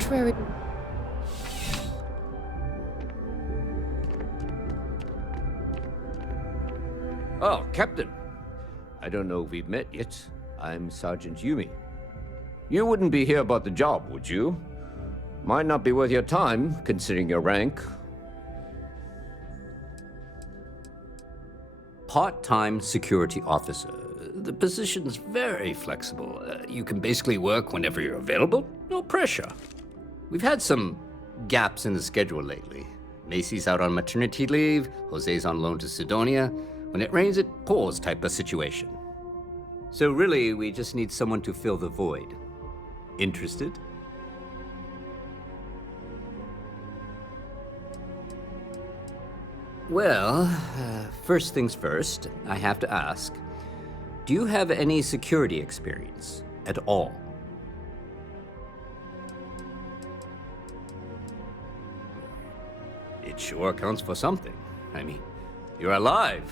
contrary... Oh, Captain. I don't know if we've met yet. I'm Sergeant Yumi. You wouldn't be here about the job, would you? Might not be worth your time, considering your rank. Part-time security officer. The position's very flexible. You can basically work whenever you're available. No pressure. We've had some gaps in the schedule lately. Macy's out on maternity leave, Jose's on loan to Sidonia. When it rains, it pours type of situation. So really, we just need someone to fill the void. Interested? Well, first things first, I have to ask, do you have any security experience at all? It sure counts for something. I mean, you're alive,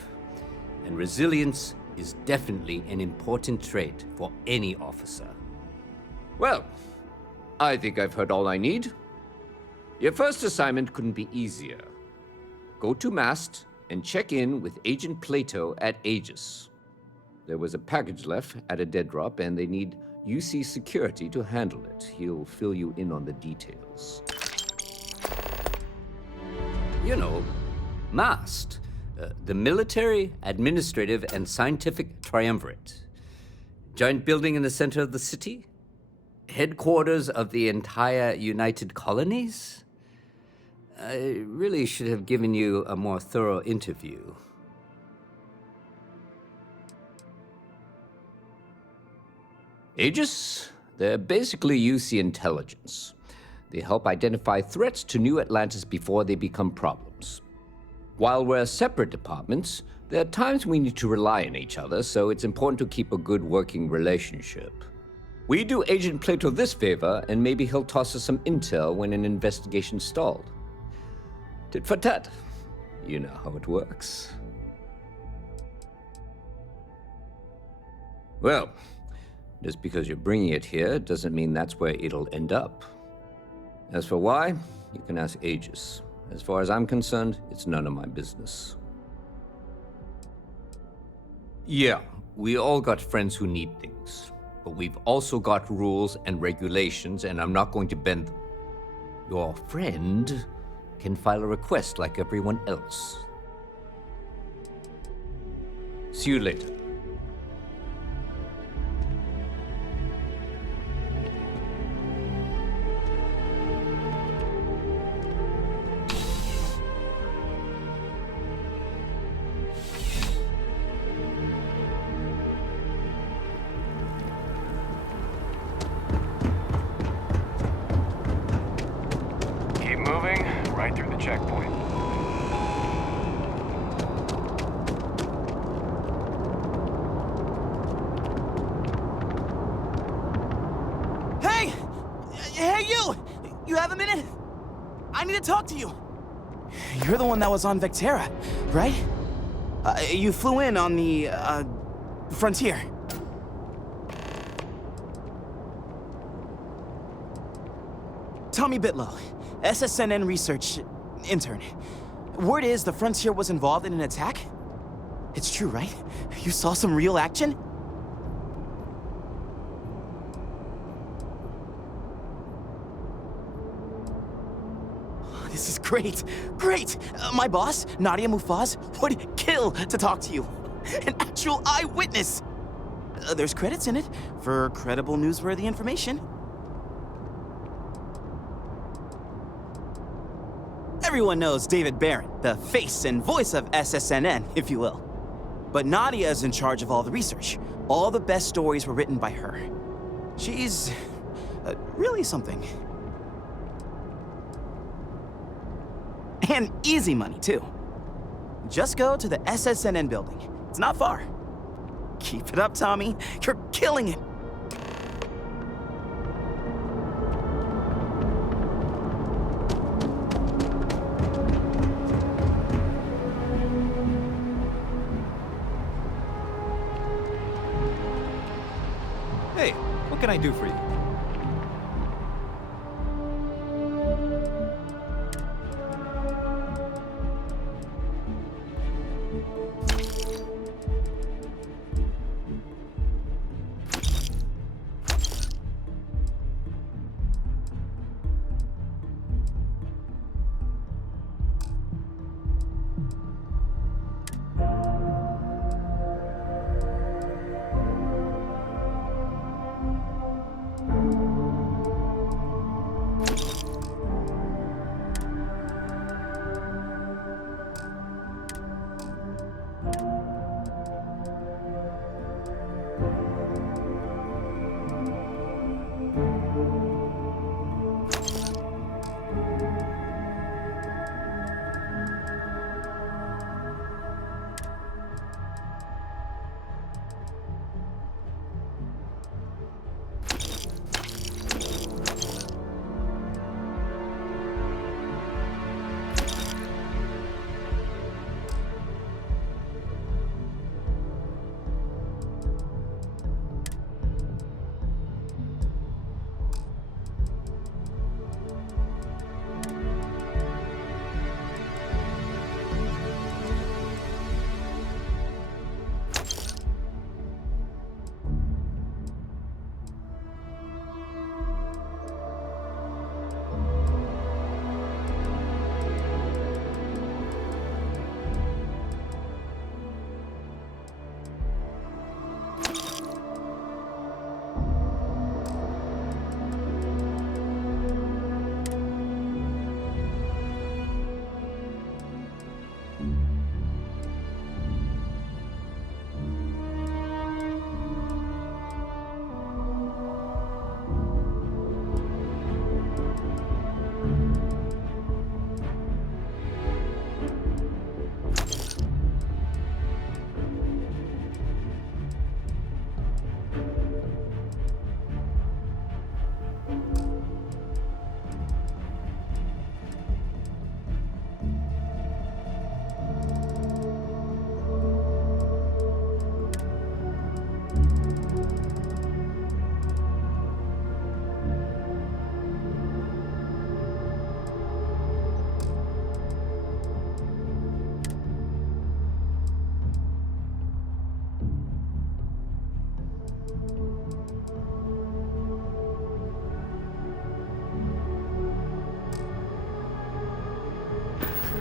and resilience is definitely an important trait for any officer. Well, I think I've heard all I need. Your first assignment couldn't be easier. Go to Mast and check in with Agent Plato at Aegis. There was a package left at a dead drop, and they need UC security to handle it. He'll fill you in on the details. You know, MAST, the Military, Administrative, and Scientific Triumvirate. Giant building in the center of the city? Headquarters of the entire United Colonies? I really should have given you a more thorough interview. Aegis? They're basically UC intelligence. They help identify threats to New Atlantis before they become problems. While we're separate departments, there are times we need to rely on each other, so it's important to keep a good working relationship. We do Agent Plato this favor, and maybe he'll toss us some intel when an investigation stalled. Tit for tat. You know how it works. Well, just because you're bringing it here doesn't mean that's where it'll end up. As for why, you can ask Aegis. As far as I'm concerned, it's none of my business. Yeah, we all got friends who need things. But we've also got rules and regulations, and I'm not going to bend them. Your friend can file a request like everyone else. See you later. Keep moving, right through the checkpoint. Hey! Hey, you! You have a minute? I need to talk to you. You're the one that was on Vectera, right? You flew in on the, Frontier. Tommy Bitlow, SSNN research intern. Word is the Frontier was involved in an attack? It's true, right? You saw some real action? This is great, great! My boss, Nadia Mufaz, would kill to talk to you. An actual eyewitness! There's credits in it for credible newsworthy information. Everyone knows David Barron, the face and voice of SSNN, if you will. But Nadia is in charge of all the research. All the best stories were written by her. She's really something. And easy money, too. Just go to the SSNN building. It's not far. Keep it up, Tommy. You're killing it. Hey, what can I do for you?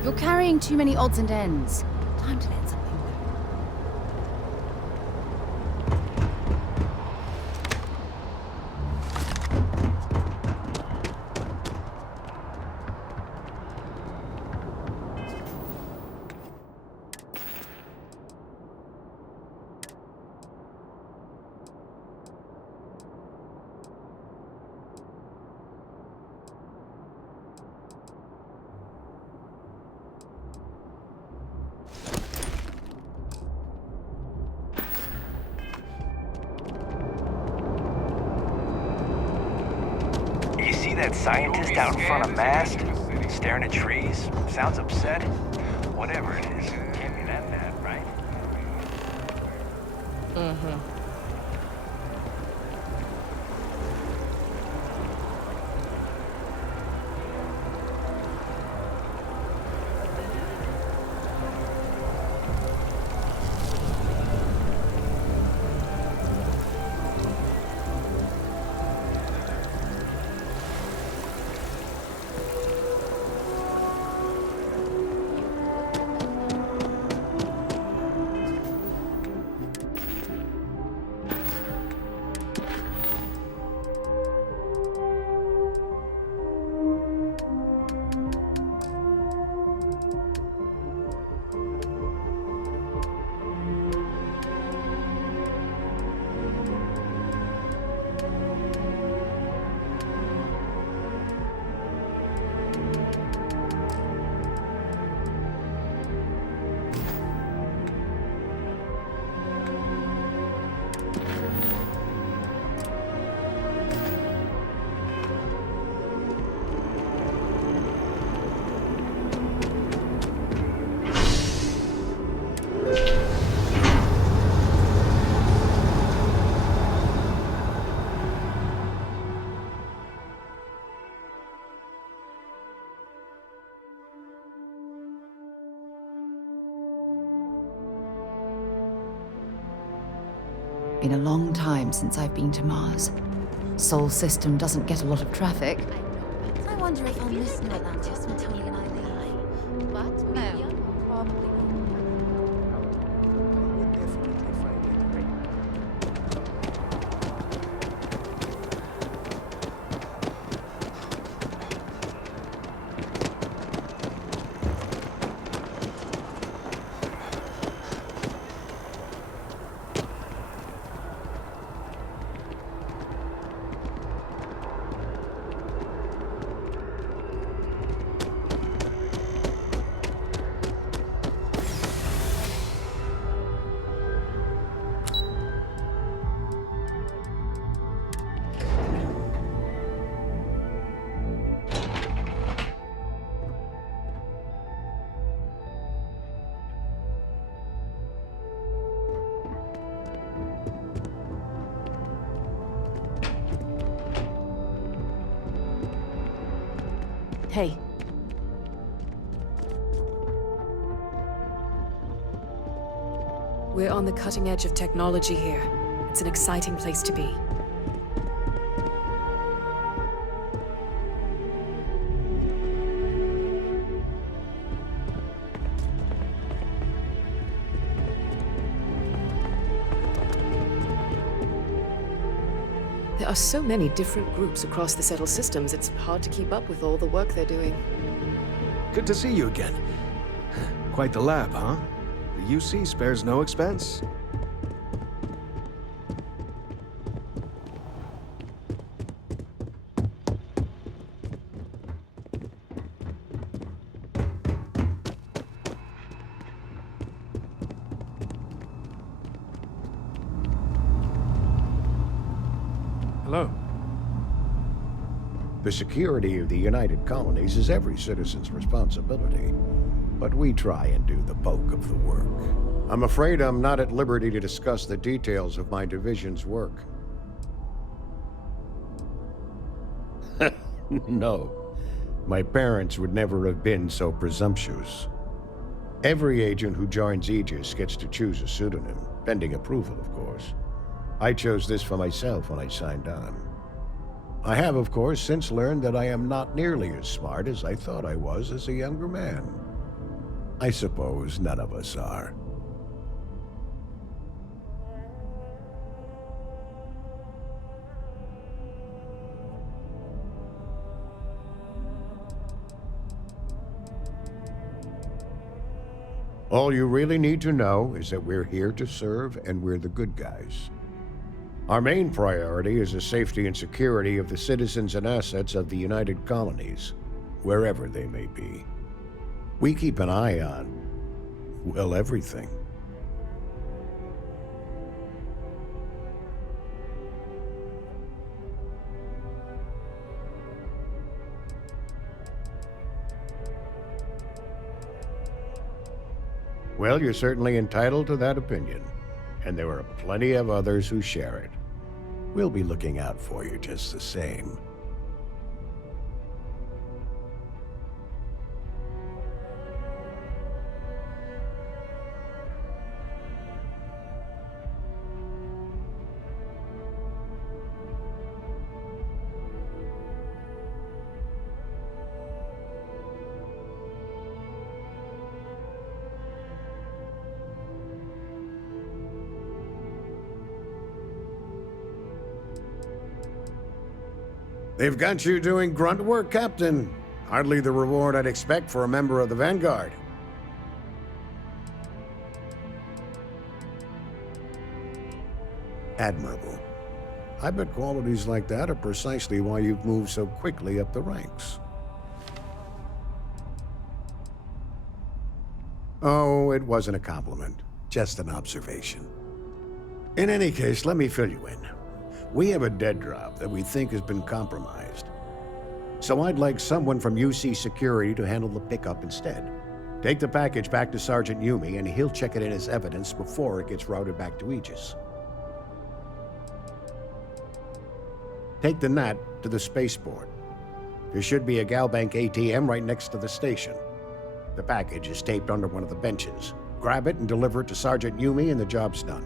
You're carrying too many odds and ends. Time to let something go. You see that scientist out in front of mast? Staring at trees? Sounds upset? Whatever it is, can't be that bad, right? Been a long time since I've been to Mars. Sol system doesn't get a lot of traffic. I wonder if I'll miss New Atlantis when Tony and I leave. But maybe probably. Hey. We're on the cutting edge of technology here. It's an exciting place to be. There are so many different groups across the settled systems, it's hard to keep up with all the work they're doing. Good to see you again. Quite the lab, huh? The UC spares no expense. Hello. The security of the United Colonies is every citizen's responsibility, but we try and do the bulk of the work. I'm afraid I'm not at liberty to discuss the details of my division's work. No, my parents would never have been so presumptuous. Every agent who joins Aegis gets to choose a pseudonym, pending approval, of course. I chose this for myself when I signed on. I have, of course, since learned that I am not nearly as smart as I thought I was as a younger man. I suppose none of us are. All you really need to know is that we're here to serve and we're the good guys. Our main priority is the safety and security of the citizens and assets of the United Colonies, wherever they may be. We keep an eye on, well, everything. Well, you're certainly entitled to that opinion, and there are plenty of others who share it. We'll be looking out for you just the same. They've got you doing grunt work, Captain. Hardly the reward I'd expect for a member of the Vanguard. Admirable. I bet qualities like that are precisely why you've moved so quickly up the ranks. Oh, it wasn't a compliment. Just an observation. In any case, let me fill you in. We have a dead drop that we think has been compromised. So I'd like someone from UC Security to handle the pickup instead. Take the package back to Sergeant Yumi and he'll check it in as evidence before it gets routed back to Aegis. Take the NAT to the spaceport. There should be a Galbank ATM right next to the station. The package is taped under one of the benches. Grab it and deliver it to Sergeant Yumi and the job's done.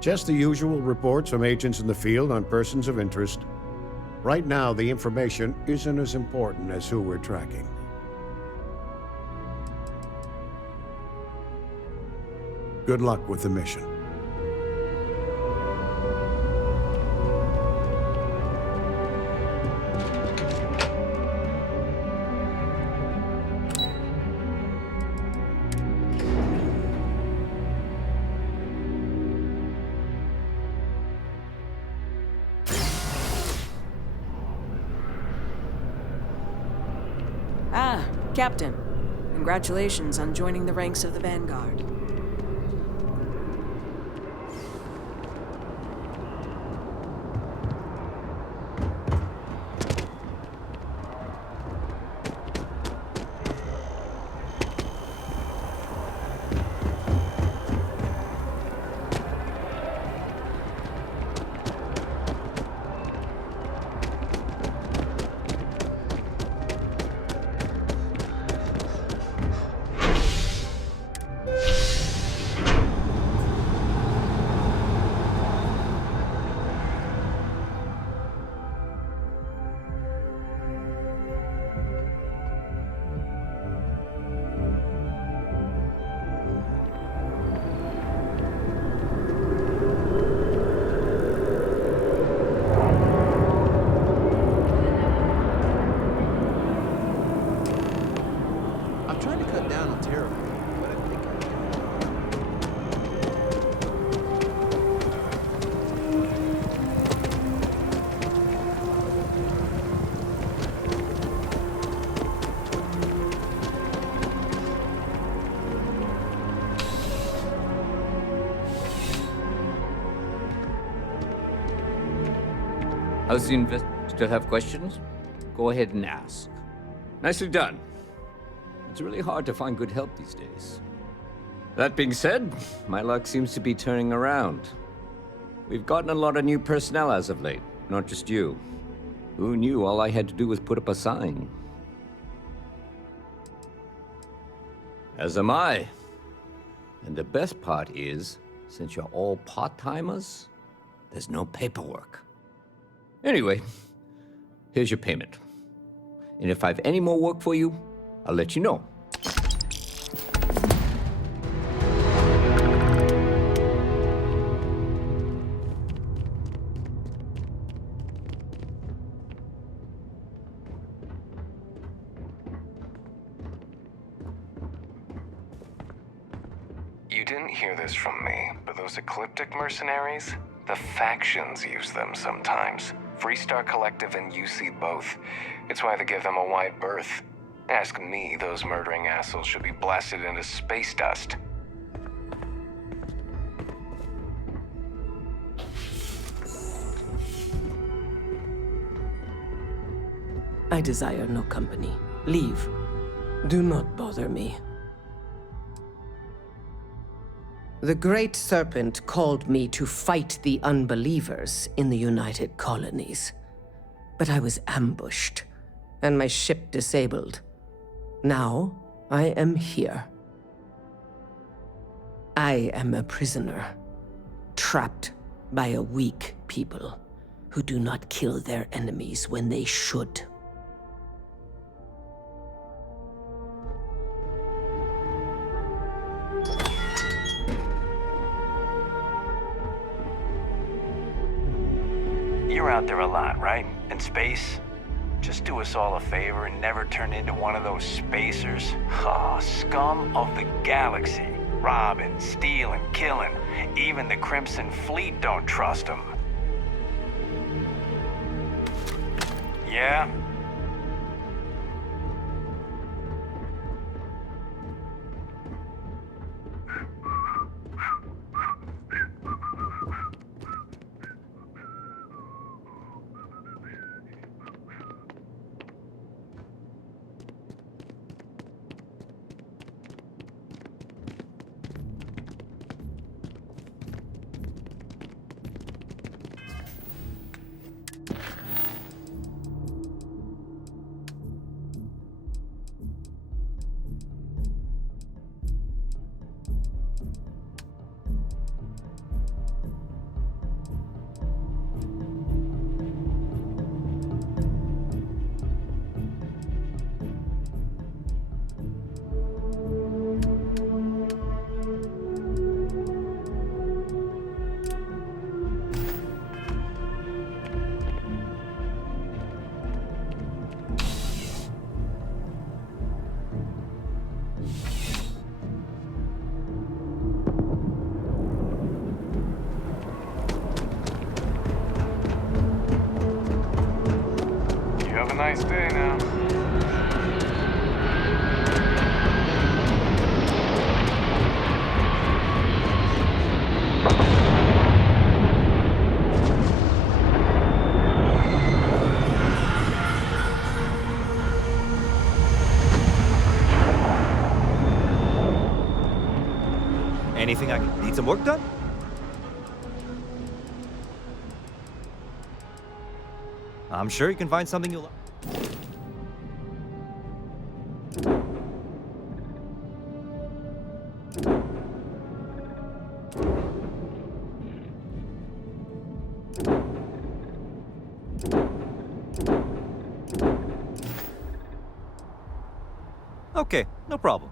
Just the usual reports from agents in the field on persons of interest. Right now, the information isn't as important as who we're tracking. Good luck with the mission. Ah, Captain. Congratulations on joining the ranks of the Vanguard. How's the investor? Still have questions? Go ahead and ask. Nicely done. It's really hard to find good help these days. That being said, my luck seems to be turning around. We've gotten a lot of new personnel as of late, not just you. Who knew all I had to do was put up a sign? As am I. And the best part is, since you're all part-timers, there's no paperwork. Anyway, here's your payment. And if I have any more work for you, I'll let you know. You didn't hear this from me, but those ecliptic mercenaries, the factions use them sometimes. Freestar Collective and UC both. It's why they give them a wide berth. Ask me, those murdering assholes should be blasted into space dust. I desire no company. Leave. Do not bother me. The Great Serpent called me to fight the unbelievers in the United Colonies. But I was ambushed, and my ship disabled. Now, I am here. I am a prisoner, trapped by a weak people who do not kill their enemies when they should. You're out there a lot, right? In space? Just do us all a favor and never turn into one of those spacers. Oh, scum of the galaxy. Robbing, stealing, killing. Even the Crimson Fleet don't trust them. Yeah? Have a nice day now. Anything I can need some work done? I'm sure you can find something you'll like. Okay, no problem.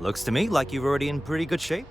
Looks to me like you're already in pretty good shape.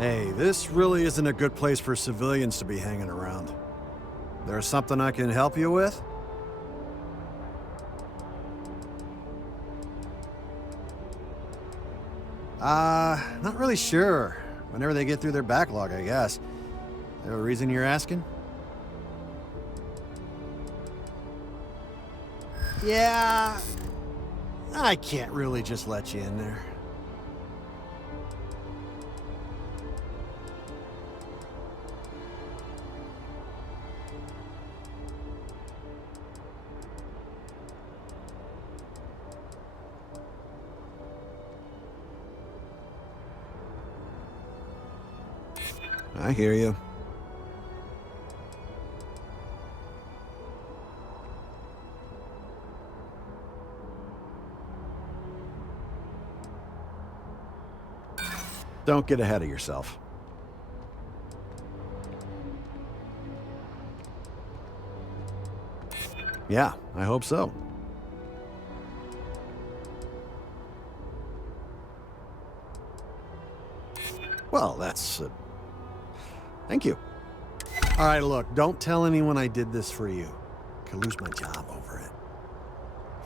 Hey, this really isn't a good place for civilians to be hanging around. There's something I can help you with? Not really sure. Whenever they get through their backlog, I guess. There a reason you're asking? Yeah, I can't really just let you in there. I hear you. Don't get ahead of yourself. Yeah, I hope so. Well, that's... Thank you. All right, look, don't tell anyone I did this for you. Could lose my job over it.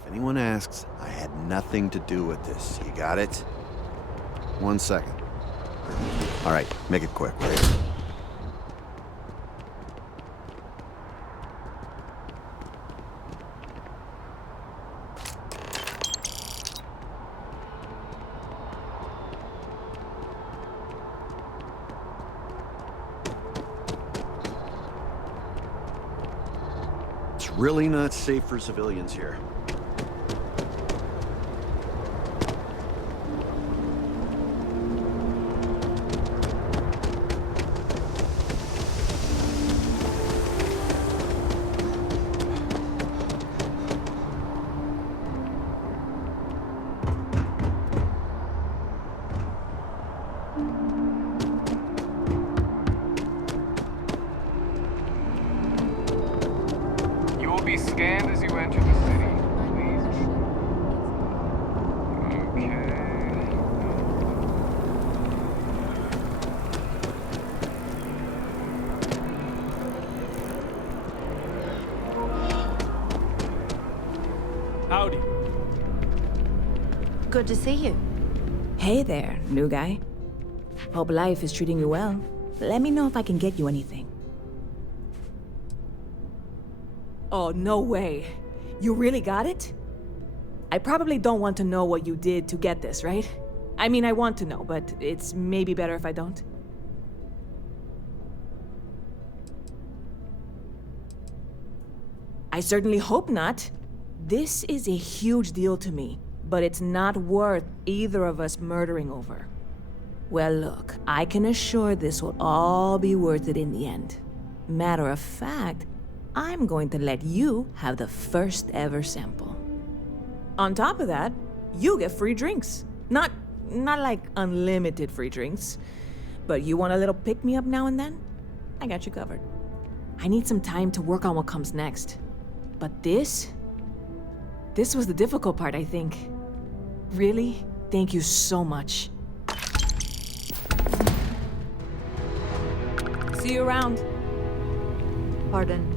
If anyone asks, I had nothing to do with this. You got it? 1 second. All right, make it quick. It's really not safe for civilians here. You will be scanned as you enter the city. Please. Okay. Howdy. Good to see you. Hey there, new guy. Hope life is treating you well. Let me know if I can get you anything. Oh, no way. You really got it? I probably don't want to know what you did to get this, right? I mean, I want to know, but it's maybe better if I don't. I certainly hope not. This is a huge deal to me, but it's not worth either of us murdering over. Well, look, I can assure this will all be worth it in the end. Matter of fact, I'm going to let you have the first ever sample. On top of that, you get free drinks. Not like unlimited free drinks, but you want a little pick-me-up now and then? I got you covered. I need some time to work on what comes next. But this was the difficult part, I think. Really, thank you so much. See you around. Pardon.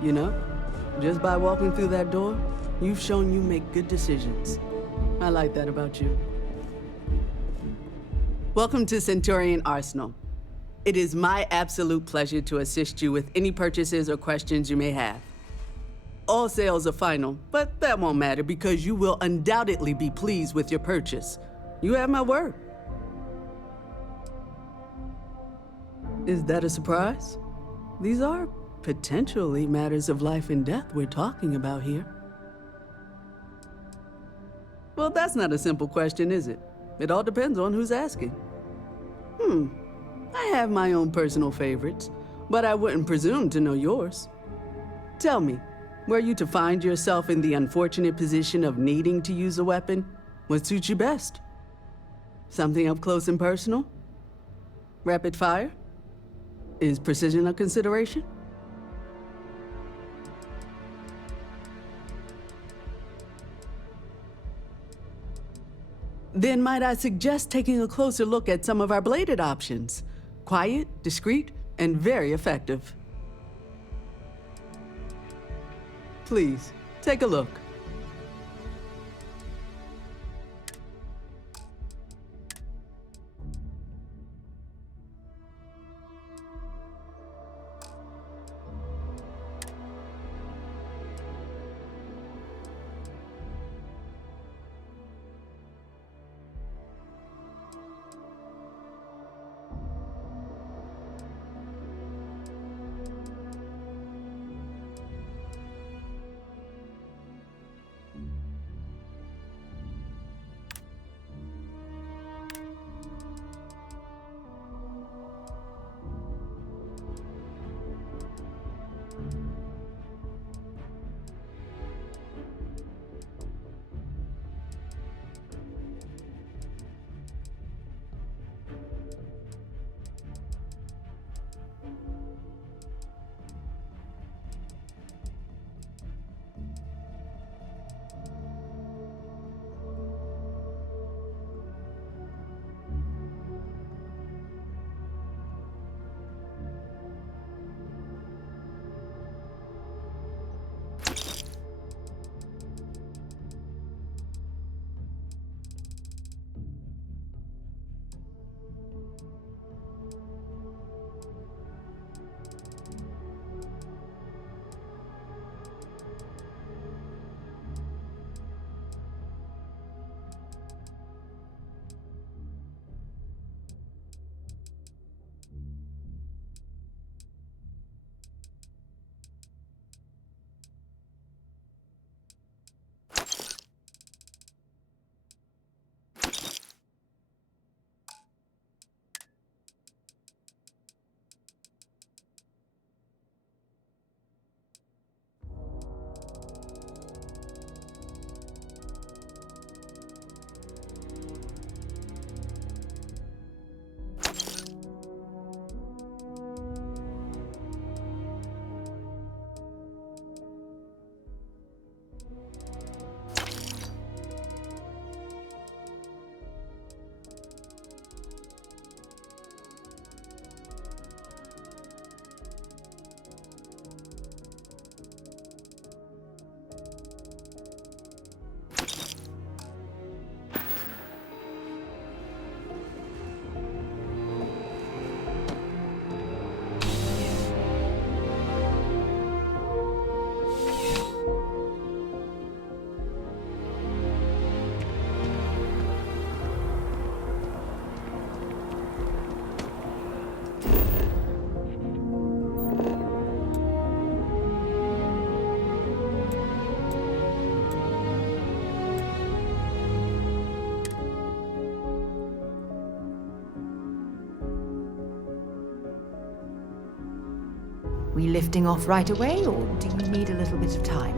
You know, just by walking through that door, you've shown you make good decisions. I like that about you. Welcome to Centurion Arsenal. It is my absolute pleasure to assist you with any purchases or questions you may have. All sales are final, but that won't matter because you will undoubtedly be pleased with your purchase. You have my word. Is that a surprise? These are potentially matters of life and death we're talking about here. Well, that's not a simple question, is it? It all depends on who's asking. I have my own personal favorites, but I wouldn't presume to know yours. Tell me, were you to find yourself in the unfortunate position of needing to use a weapon, what suits you best? Something up close and personal? Rapid fire? Is precision a consideration? Then might I suggest taking a closer look at some of our bladed options? Quiet, discreet, and very effective. Please, take a look. We lifting off right away, or do you need a little bit of time?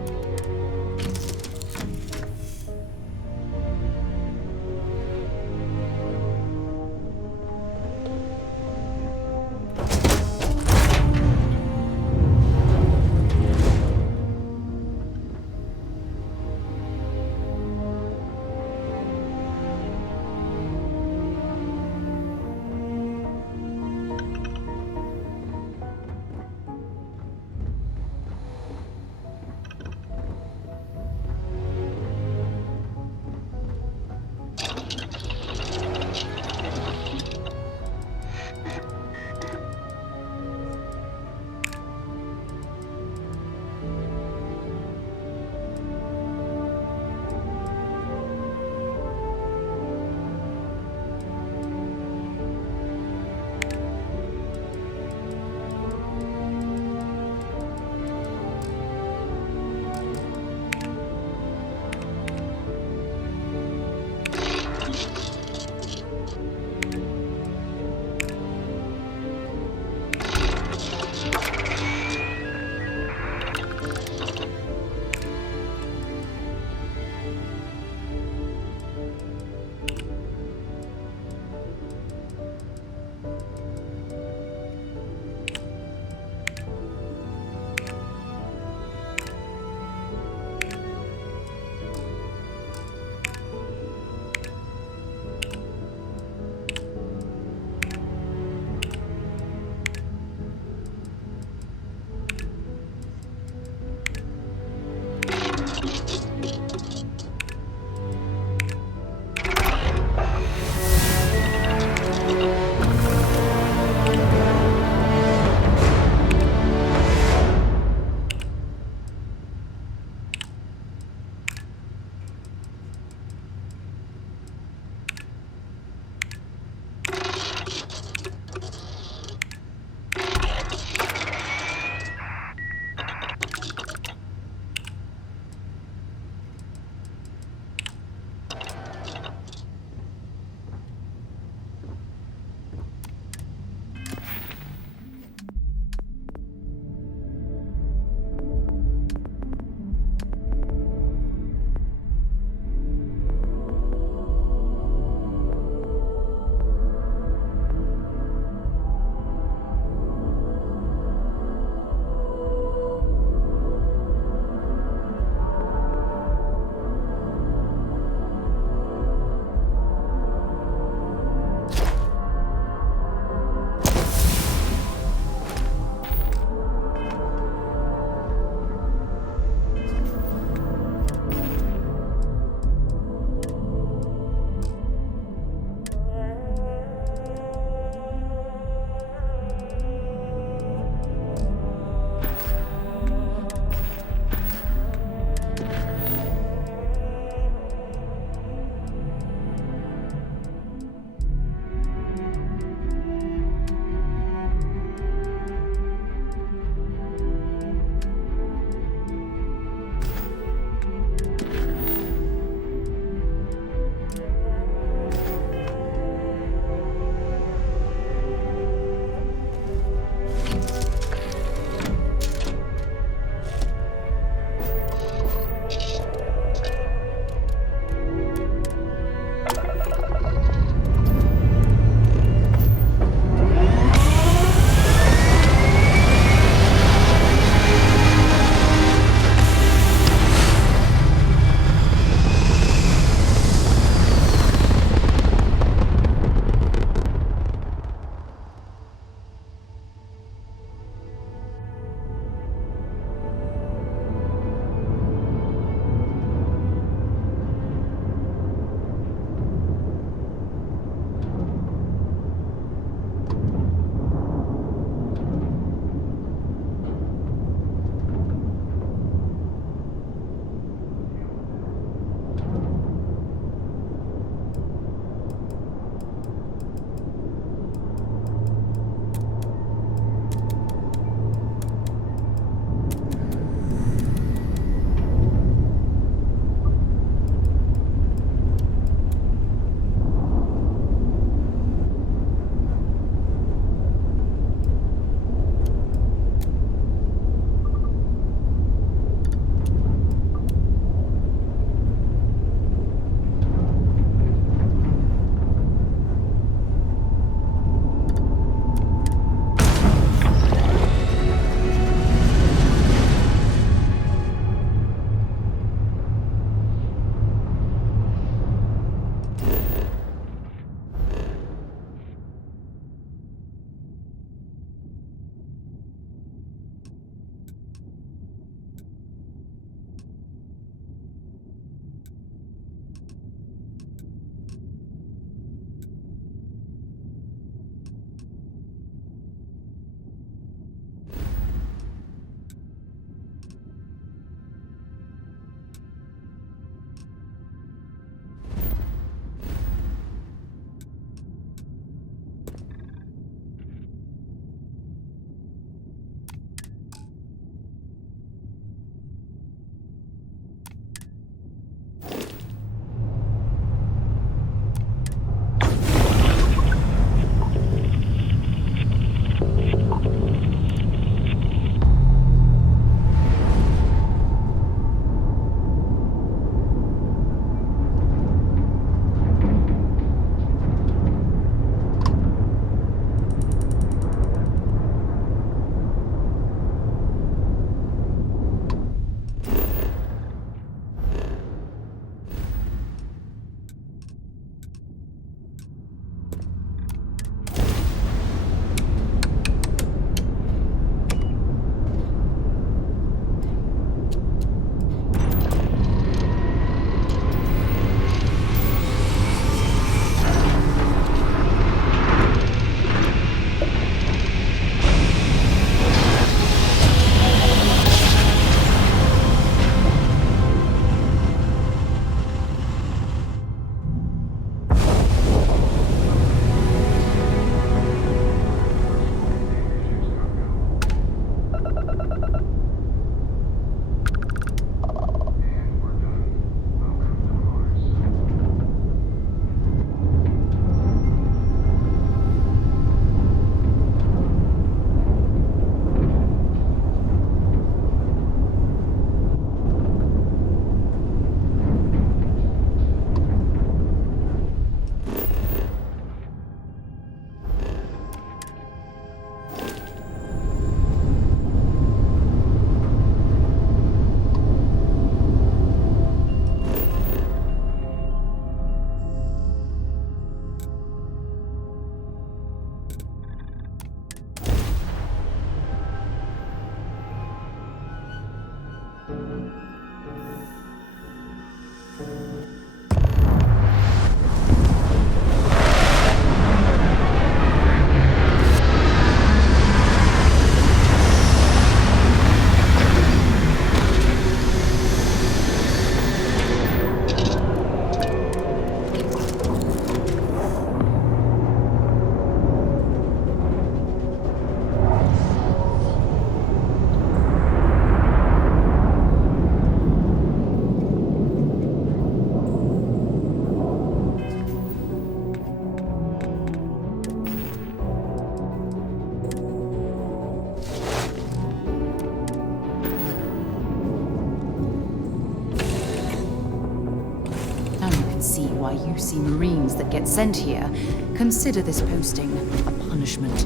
our UC Marines that get sent here, consider this posting a punishment.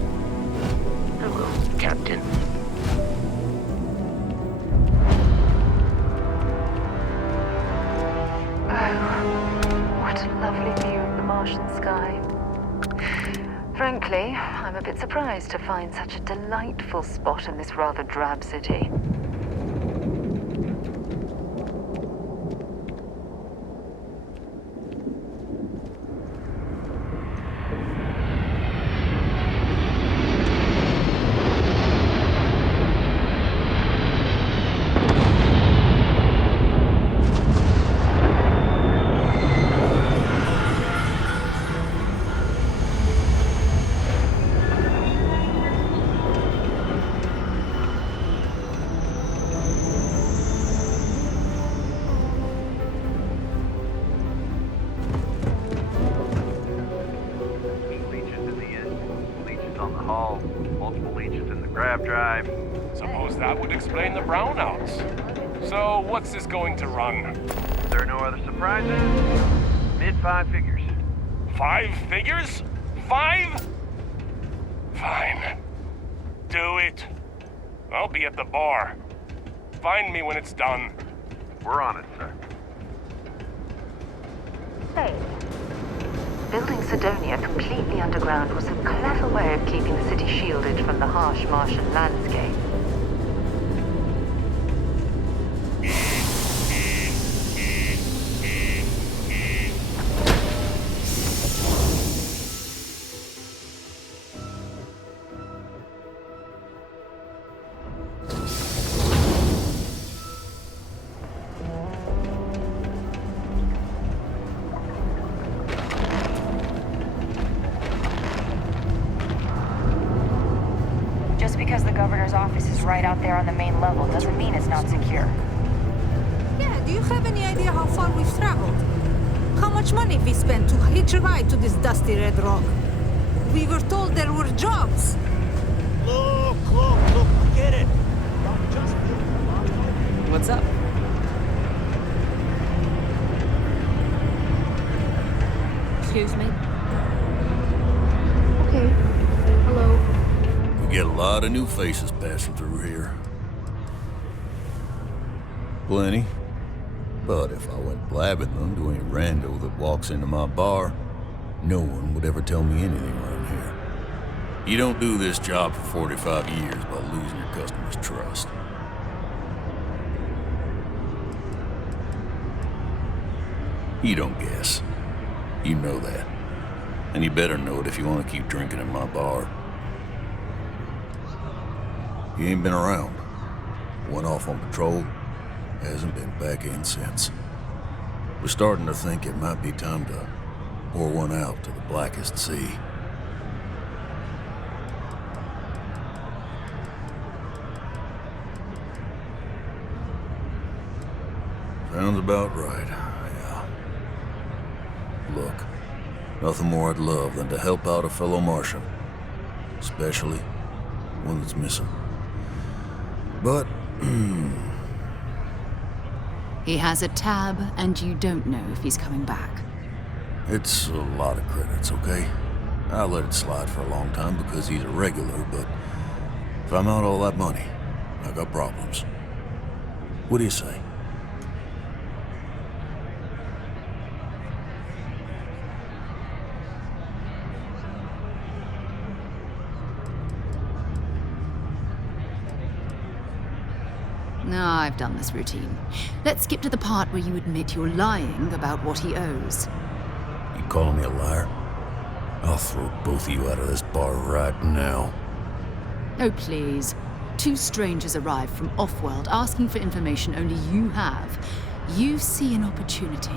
Hello, Captain. Oh, what a lovely view of the Martian sky. Frankly, I'm a bit surprised to find such a delightful spot in this rather drab city. Suppose that would explain the brownouts. So, what's this going to run? There are no other surprises? Mid-5 figures. 5 figures? 5? Fine. Do it. I'll be at the bar. Find me when it's done. We're on it, sir. Hey. Building Sidonia completely underground was a clever way of keeping the city shielded from the harsh Martian landscape. Just because the governor's office is right out there on the main level doesn't mean it's not secure. Yeah, do you have any idea how far we've traveled? How much money we spent to hitch a ride to this dusty red rock? We were told there were jobs. Look, get it. What's up? Excuse me? Okay. Hello. We get a lot of new faces passing through here. Plenty. But if I went blabbing them to any rando that walks into my bar, no one would ever tell me anything around here. You don't do this job for 45 years by losing your customers' trust. You don't guess. You know that. And you better know it if you want to keep drinking in my bar. You ain't been around. Went off on patrol. Hasn't been back in since. We're starting to think it might be time to pour one out to the blackest sea. Sounds about right, yeah. Look, nothing more I'd love than to help out a fellow Martian. Especially one that's missing. But, He has a tab, and you don't know if he's coming back. it's a lot of credits, okay? I let it slide for a long time because he's a regular, but if I'm out all that money, I got problems. What do you say? No, I've done this routine. Let's skip to the part where you admit you're lying about what he owes. You calling me a liar? I'll throw both of you out of this bar right now. Oh, please. 2 strangers arrive from off-world asking for information only you have. You see an opportunity.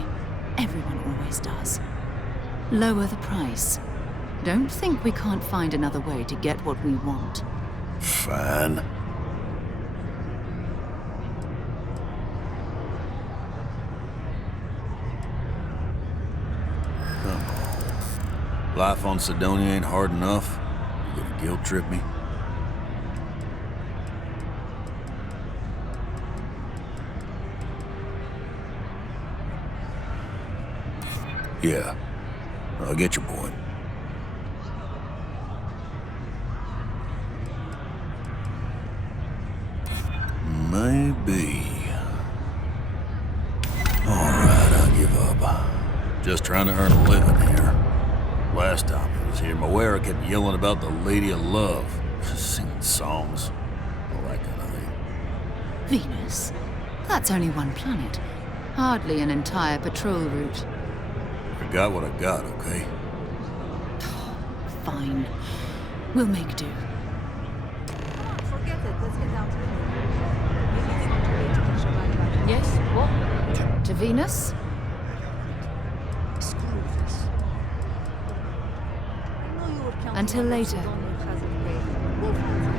Everyone always does. Lower the price. Don't think we can't find another way to get what we want. Fine. Life on Sidonia ain't hard enough. You gonna guilt trip me? Yeah, I get your point. Maybe. Alright, I give up. Just trying to earn a living here. Last time I was here, Moira kept yelling about the Lady of Love. Singing songs. All that kind of thing. Venus? That's only one planet. Hardly an entire patrol route. I got what I got, okay? Fine. We'll make do. Forget it. Let's get down to it. Maybe it's not too late to catch a ride back. Yes? What? To Venus? Screw this. I know you were counting Until on later. Macedonia hasn't paid. We'll find something.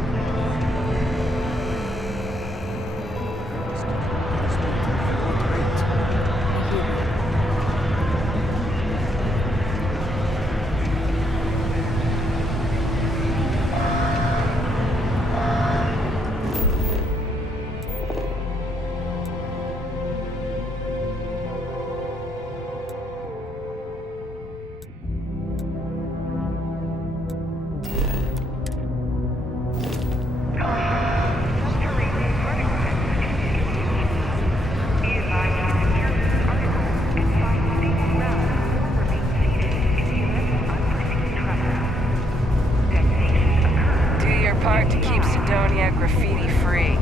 Part to keep Sidonia graffiti free.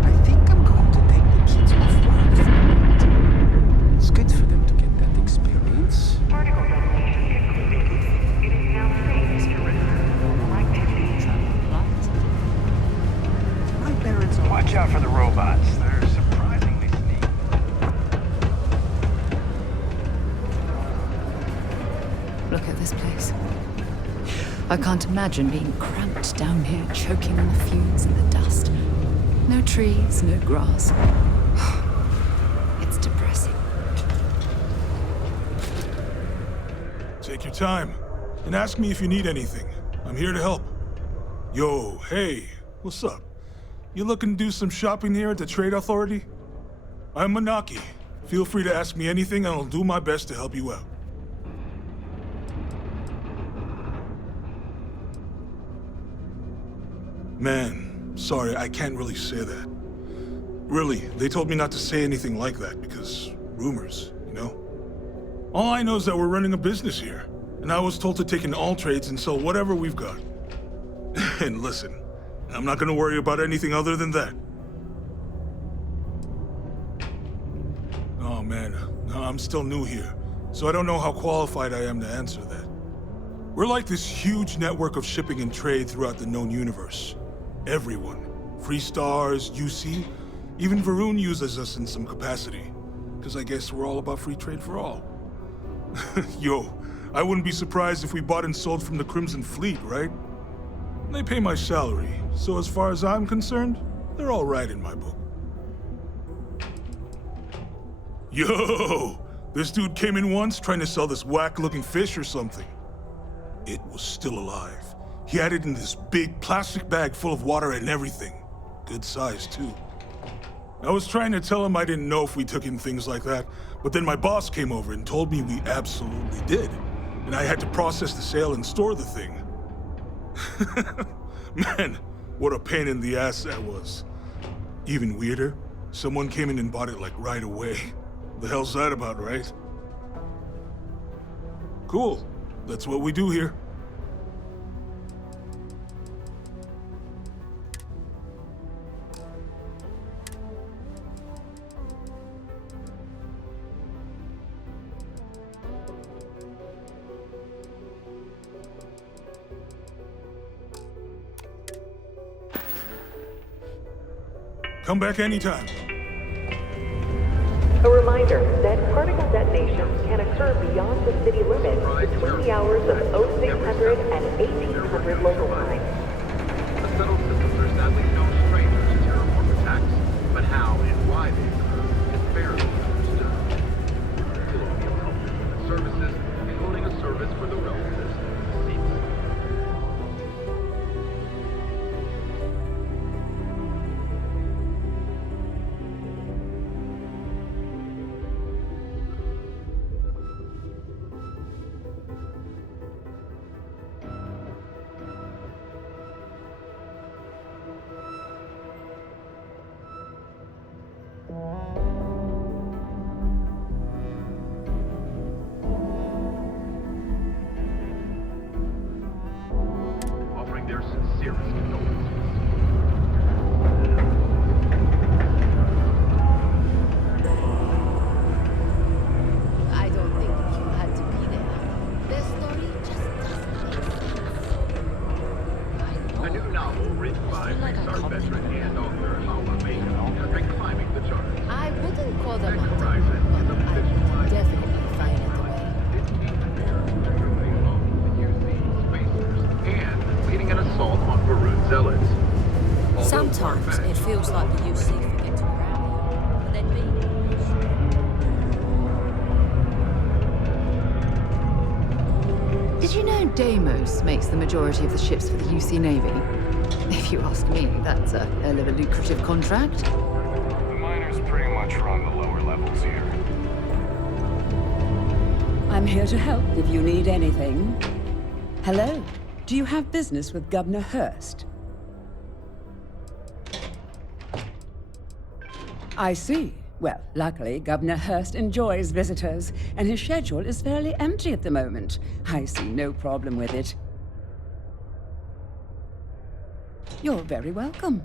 I think I'm going to take the kids off work for a minute. It's good for them to get that experience. Particle detonation concluded. It is now safe to resume activity. My parents are... Watch out for the robots. They're surprisingly sneaky. Look at this place. I can't imagine being cramped down here, choking on the fumes and the dust. No trees, no grass. It's depressing. Take your time, and ask me if you need anything. I'm here to help. Yo, hey, what's up? You looking to do some shopping here at the Trade Authority? I'm Manaki. Feel free to ask me anything, and I'll do my best to help you out. Man, sorry, I can't really say that. Really, they told me not to say anything like that because rumors, you know? All I know is that we're running a business here, and I was told to take in all trades and sell whatever we've got. And listen, I'm not gonna worry about anything other than that. Oh man, I'm still new here, so I don't know how qualified I am to answer that. We're like this huge network of shipping and trade throughout the known universe. Everyone. Free Stars, UC, even Varun uses us in some capacity. Because I guess we're all about free trade for all. Yo, I wouldn't be surprised if we bought and sold from the Crimson Fleet, right? They pay my salary, so as far as I'm concerned, they're all right in my book. Yo! This dude came in once trying to sell this whack-looking fish or something. It was still alive. He had it in this big plastic bag full of water and everything. Good size, too. I was trying to tell him I didn't know if we took in things like that, but then my boss came over and told me we absolutely did. And I had to process the sale and store the thing. Man, what a pain in the ass that was. Even weirder, someone came in and bought it like right away. The hell's that about, right? Cool. That's what we do here. Come back anytime. A reminder that particle detonations can occur beyond the city limits between the hours of 0600 and 1800 local time. The settled systems are sadly no strangers to terraform attacks, but how and why they occur is barely understood. Colonial Health System Services, including a service for the realm system, seeks. Deimos makes the majority of the ships for the UC Navy. If you ask me, that's a hell of a lucrative contract. The miners pretty much run the lower levels here. I'm here to help if you need anything. Hello, do you have business with Governor Hurst? I see. Well, luckily, Governor Hurst enjoys visitors, and his schedule is fairly empty at the moment. I see no problem with it. You're very welcome.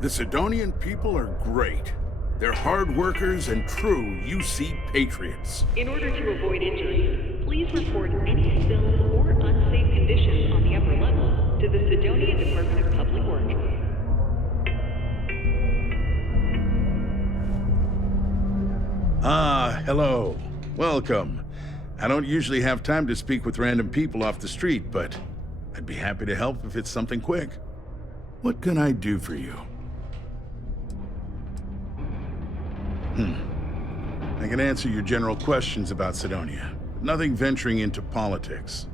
The Sidonian people are great. They're hard workers and true UC patriots. In order to avoid injuries, please report any spills or unsafe conditions on the upper levels to the Sidonia Department of Public Works. Ah, hello. Welcome. I don't usually have time to speak with random people off the street, but I'd be happy to help if it's something quick. What can I do for you? I can answer your general questions about Sidonia, but nothing venturing into politics.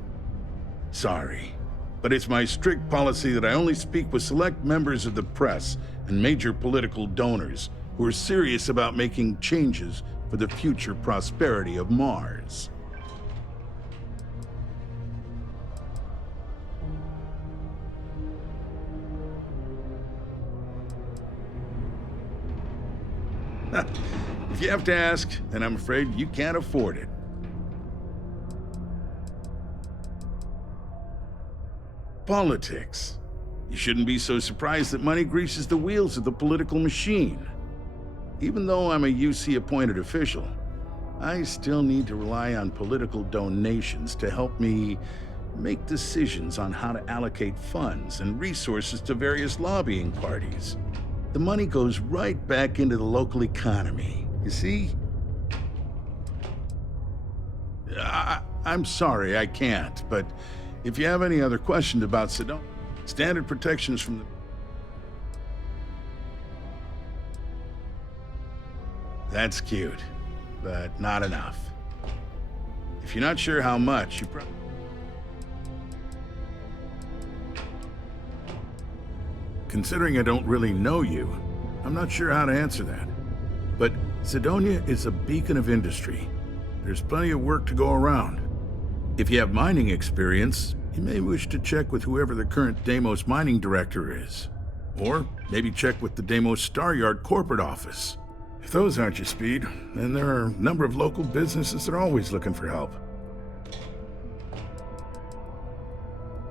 Sorry, but it's my strict policy that I only speak with select members of the press and major political donors who are serious about making changes for the future prosperity of Mars. If you have to ask, then I'm afraid you can't afford it. Politics. You shouldn't be so surprised that money greases the wheels of the political machine. Even though I'm a UC-appointed official, I still need to rely on political donations to help me make decisions on how to allocate funds and resources to various lobbying parties. The money goes right back into the local economy, you see? I'm sorry, I can't, but if you have any other questions about Sidonia, standard protections from the... That's cute, but not enough. If you're not sure how much, you probably... Considering I don't really know you, I'm not sure how to answer that. But Sidonia is a beacon of industry. There's plenty of work to go around. If you have mining experience, you may wish to check with whoever the current Deimos mining director is. Or maybe check with the Deimos Star Yard corporate office. If those aren't your speed, then there are a number of local businesses that are always looking for help.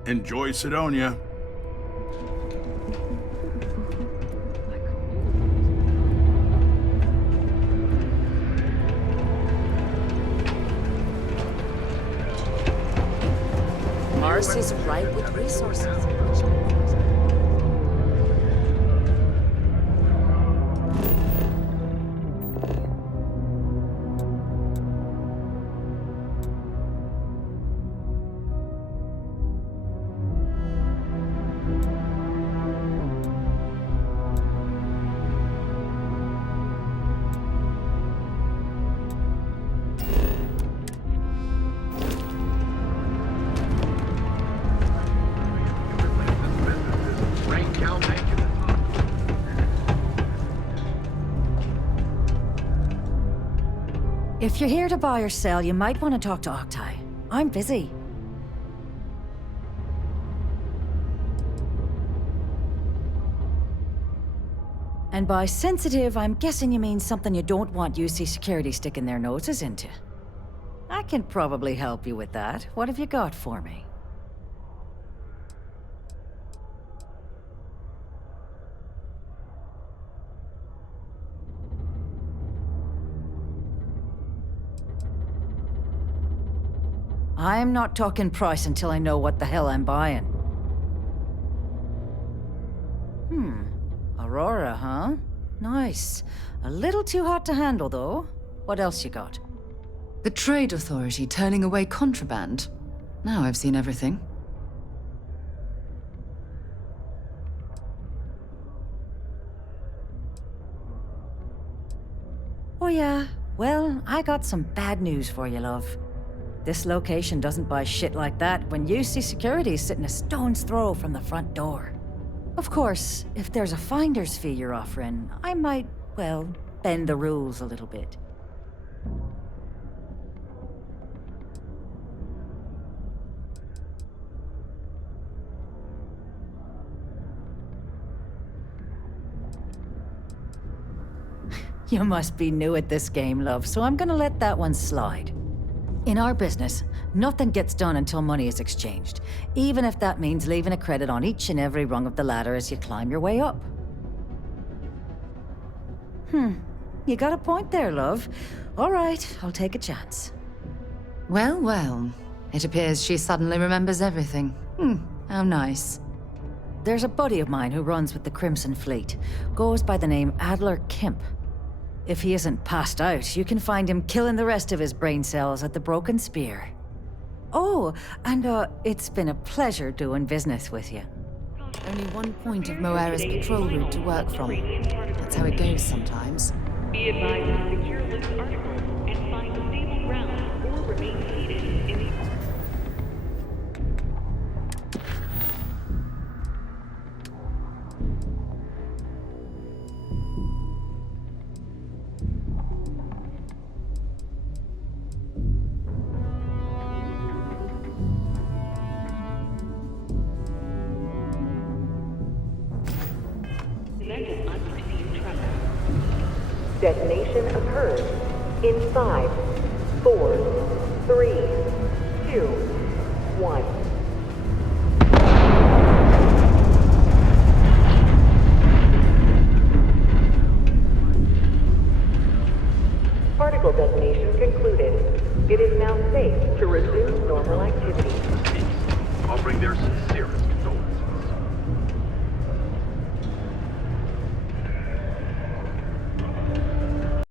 Enjoy Sidonia. Mars is ripe with resources. If you're here to buy or sell, you might want to talk to Octai. I'm busy. And by sensitive, I'm guessing you mean something you don't want UC security sticking their noses into. I can probably help you with that. What have you got for me? I'm not talking price until I know what the hell I'm buying. Aurora, huh? Nice. A little too hot to handle, though. What else you got? The Trade Authority turning away contraband. Now I've seen everything. Oh yeah, well, I got some bad news for you, love. This location doesn't buy shit like that when UC security's sitting a stone's throw from the front door. Of course, if there's a finder's fee you're offering, I might, well, bend the rules a little bit. You must be new at this game, love, so I'm gonna let that one slide. In our business, nothing gets done until money is exchanged, even if that means leaving a credit on each and every rung of the ladder as you climb your way up. You got a point there, love. All right, I'll take a chance. Well, well. It appears she suddenly remembers everything. How nice. There's a buddy of mine who runs with the Crimson Fleet. Goes by the name Adler Kemp. If he isn't passed out, you can find him killing the rest of his brain cells at the Broken Spear. Oh, and it's been a pleasure doing business with you. Only one point of Moira's patrol route to work from. That's how it goes sometimes. Be advised to secure loose articles and find stable ground or remain seated in the... Detonation occurs in 5, 4, 3, 2, 1.